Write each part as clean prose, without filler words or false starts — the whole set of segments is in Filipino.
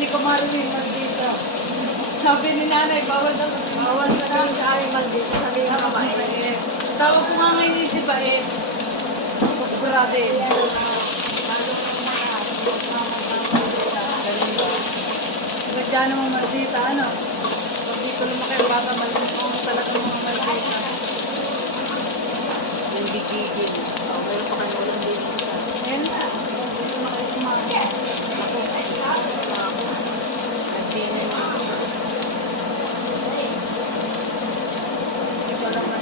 ni Kumaruin Maldita. Sabi ni nanay, bawal daw. Bawal ka daw sa aming maldito. Sabi nga kamain. Tawag ko nga ngayon si Bae. Brade. Gadya naman Maldita, ano? Pag dito lumaki ang bata, Maldita. Talaga mga Maldita. Hindi gigil. Meron pa kayo ulang din. Yan na. Dito na kayo kumakain. Nagdinin mo. Hindi ko alam na.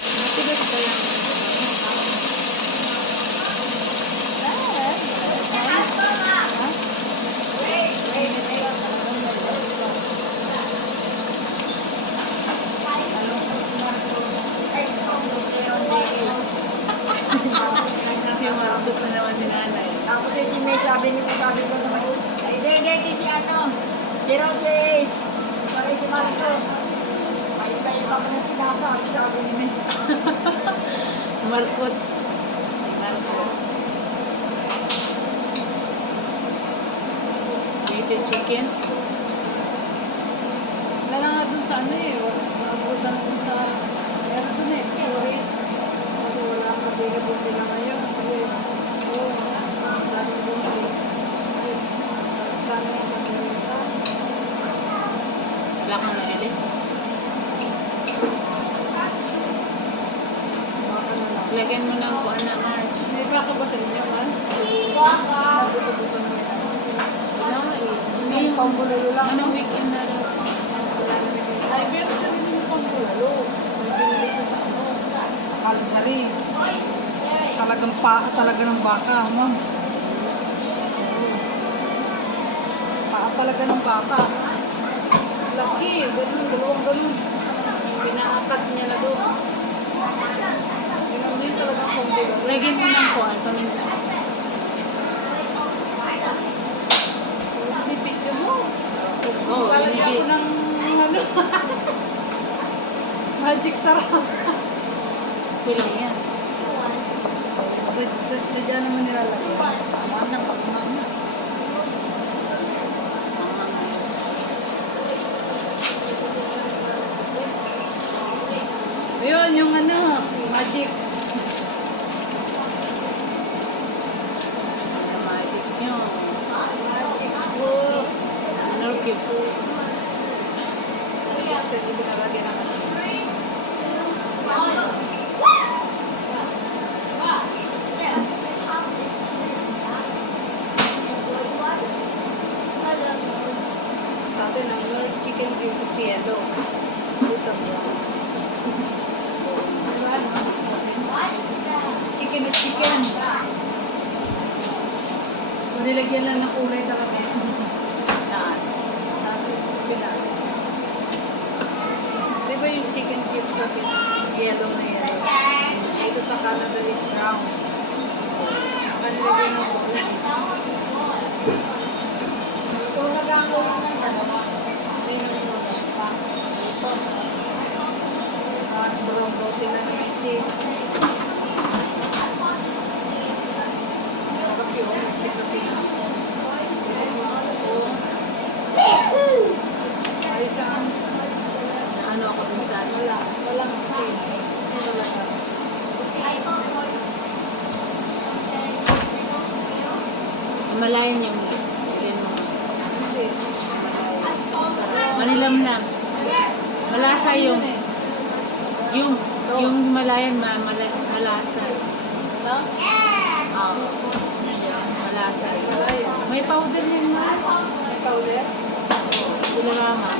Matigas ba yan? Yung marapos na naman si nanay. Tapos si May sabi ko naman, ay hindi si ano, si Robles, pare si Marcos. Ay iba ko na si Nasa, sabi ni May. Marcos. Si Marcos. Grated chicken. Wala nga dun sa ano eh. Nabusan dun sa... Meron dun eh, sa Suarez. Kasi wala ang available nila ngayon. Kasi, oo, ang daming bumili. Kano yung pagkakalita? Wala kang nabili. Baka na lang. Lagyan mo lang po na Mars. May baka ba sa inyo, Mars? Baka. Nabuto-buto na yan. Wala nga eh. Ngayon, pambulalo lang. Anong weekend na rin? Ay, pero sa rin yung pambulalo. May pinili siya sa ano, sa Calgary. Talaga ng baka, ma'am. Paa talaga ng baka. Laki, ganun, dalawang ganun. Pinaakat niya na doon. Tingnan mo yun talagang pambulalo. Lagyan mo ng kuwan, paminta. Bibigyan mo. Oo, Lalagyan inibis. ko ng ano. Magic sarap. Kulang yan. Sadya naman nilalagyan. Tama ng pagmama. Ayun, yung ano, magic. Magic nyo. Magic book. Ano cubes? Pwede binalagyan ng asin. Sa atin, ang Lord Chicken Cube is yellow. Dito, brown. Diba? Chicken at chicken. Nilagyan lang ng kulay talaga. Saan? Sa Pinas. Di ba yung chicken cubes sa Pinas is yellow na yellow? Dito sa Canada is brown. Nilagyan ng kulay. Kung nagkakawa ng dalawa, Hindi nang pa. Ito. Mas brown daw sila ng itis. Sarap yun. Itis sa Pinas. Oo. Ayos lang. Ano ako dun sa Wala. Walang kasi. Wala lang. Malayan yung bilhin mo. Hindi. Manilamlam. Malasa yung yung malayan malasa. No? Oo. Malasa. Malaya. May powder din mas. May powder? Dilarama.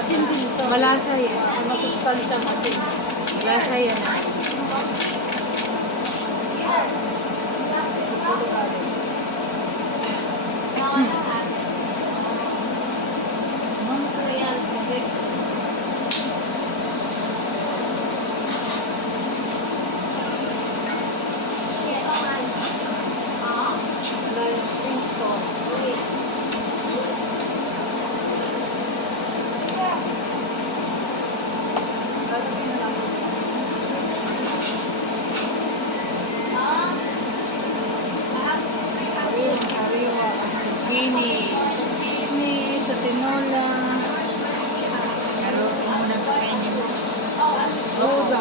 Asin din ito. Malasa yan. Ang masustansya masin. Malasa yan. Montreal, Quebec. Wala yung pink salt. Lalagyan na lang. Ini sa tinola. Pero muna sa kanya mo. Ruga.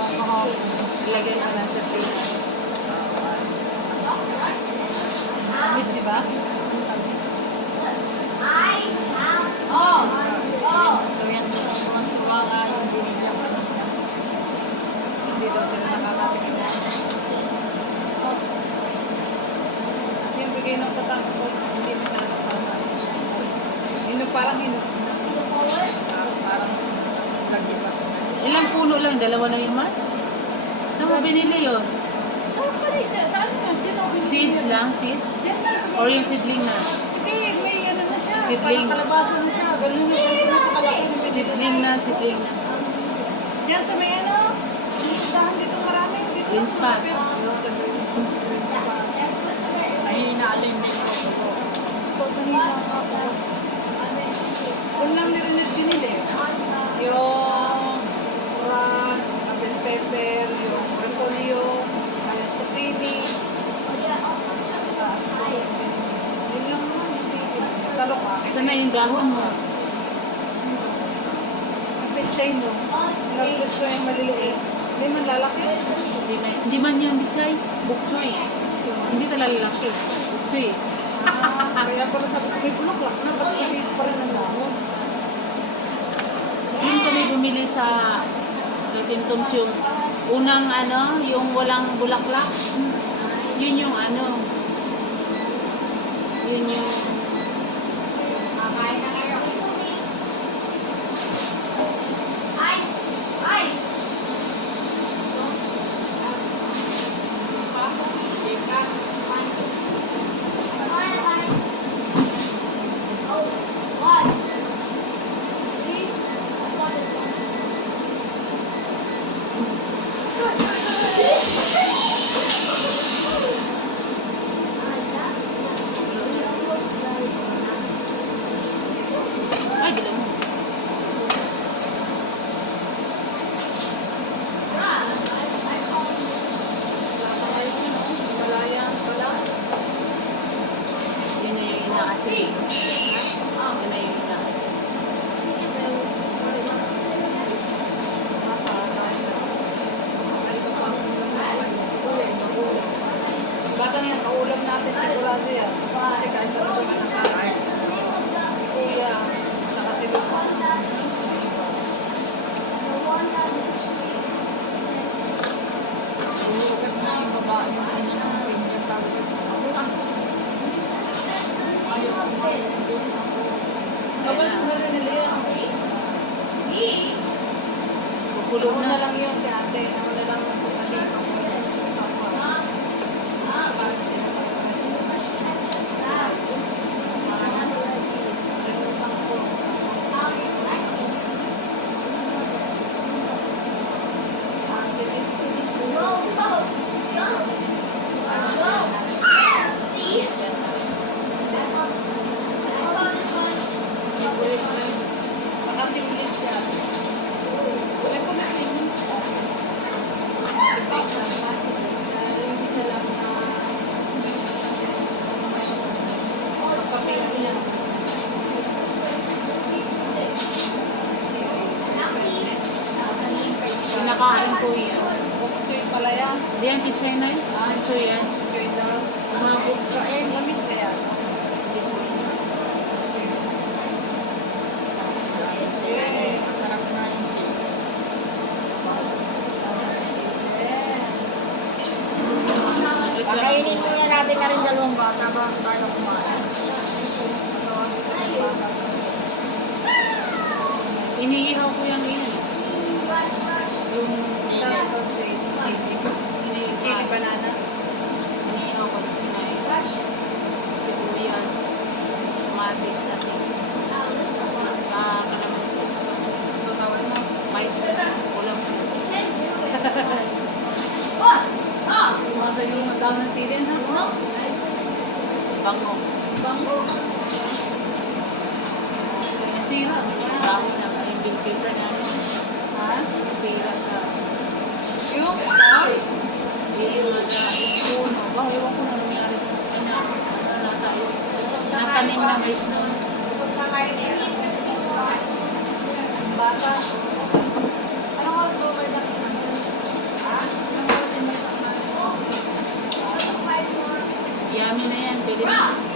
Ilagay ko lang sa pilas. Tamis, di ba? Tamis. So yan mga yung binigyan ko. Hindi daw sila nakakatingin na. Yung bigay ng kasama ko, hindi mo siya nakakama. Parang parang nag-iba. Ilang puno lang? Dalawa lang yung mas? Saan mo binili yun? Saan pa rin? Saan mo? Diyan ako binili. Seeds lang? Seeds? Diyan na. Or yung seedling na? Hindi, may ano na siya. Seedling. Parang kalabaso na siya. Ganun yung napakalaki yung binili. Seedling na, seedling na. Diyan sa may ano? Dahan dito marami. Dito Green spot. Green spot. Mahina alin din ako. Ito, kanina nga ako. Kung lang meron yung binili. Yung ran, apple pepper, yung repolyo, yung zucchini. Yun lang naman. Talok ah. Saan na yung dahon mo? Apple chain mo. Nagpus ko yung maliliit. Hindi man lalaki. Hindi man yung bichay. Bukchoy. Hindi talaga lalaki. Bukchoy. Kaya pala sabi ko, may bulaklak na. Ba't maliit pa rin ang dahon? Yung kami bumili sa Timtoms yung unang ano, yung walang bulaklak. Yun yung ano. Yun yung Kakain na kayo. ay, bilang mo. Lasa kayo yun, no? Malaya pala. Yun na yung inaasin. Yun na yung inaasin. Batang yan, kaulam natin sigurado yan. Kasi kahit na ito ka nakain. Kuya, saka si Lucas. Bulugan na yung babae na ano ng pinggan tawag. Ayaw ako. Kabals na rin nila yan. Kulog Ako na. na lang yun si ate. Ako na lang kasi Nakatimlit siya. Wala ko na rin. Yung isa lang na pagpapilin niya. Pinakain ko yan. Buktoy pala yan. Hindi yan pichay na yun. Pichay yan. Buktoy daw. Mga buktoy. Lamis kaya. Yeah. Masarap na yun siya. Pakainin muna natin na rin dalawang bata ba tayo kumain. Iniihaw ko yung iyan. Yung tawag sweet. Chili banana. Iniihaw ko kasi na yun. Sibuyas, kamatis, asin. Kalamansi. Sasawan mo. White sauce. Ulam. Masa yung magkakaw ng silin ha? No? Bango. Bango. Nasira. Yung dahon na yung bill paper na ano. Ha? Nasira sa Yung? Ay! yung puno. Bah, ewan ko na nangyari. Ano tayo? Natalon tanim ng mais noon. Pupunta kayo niya. Bata. Anong October na? Anong October na? Yummy na yan. Pwede na.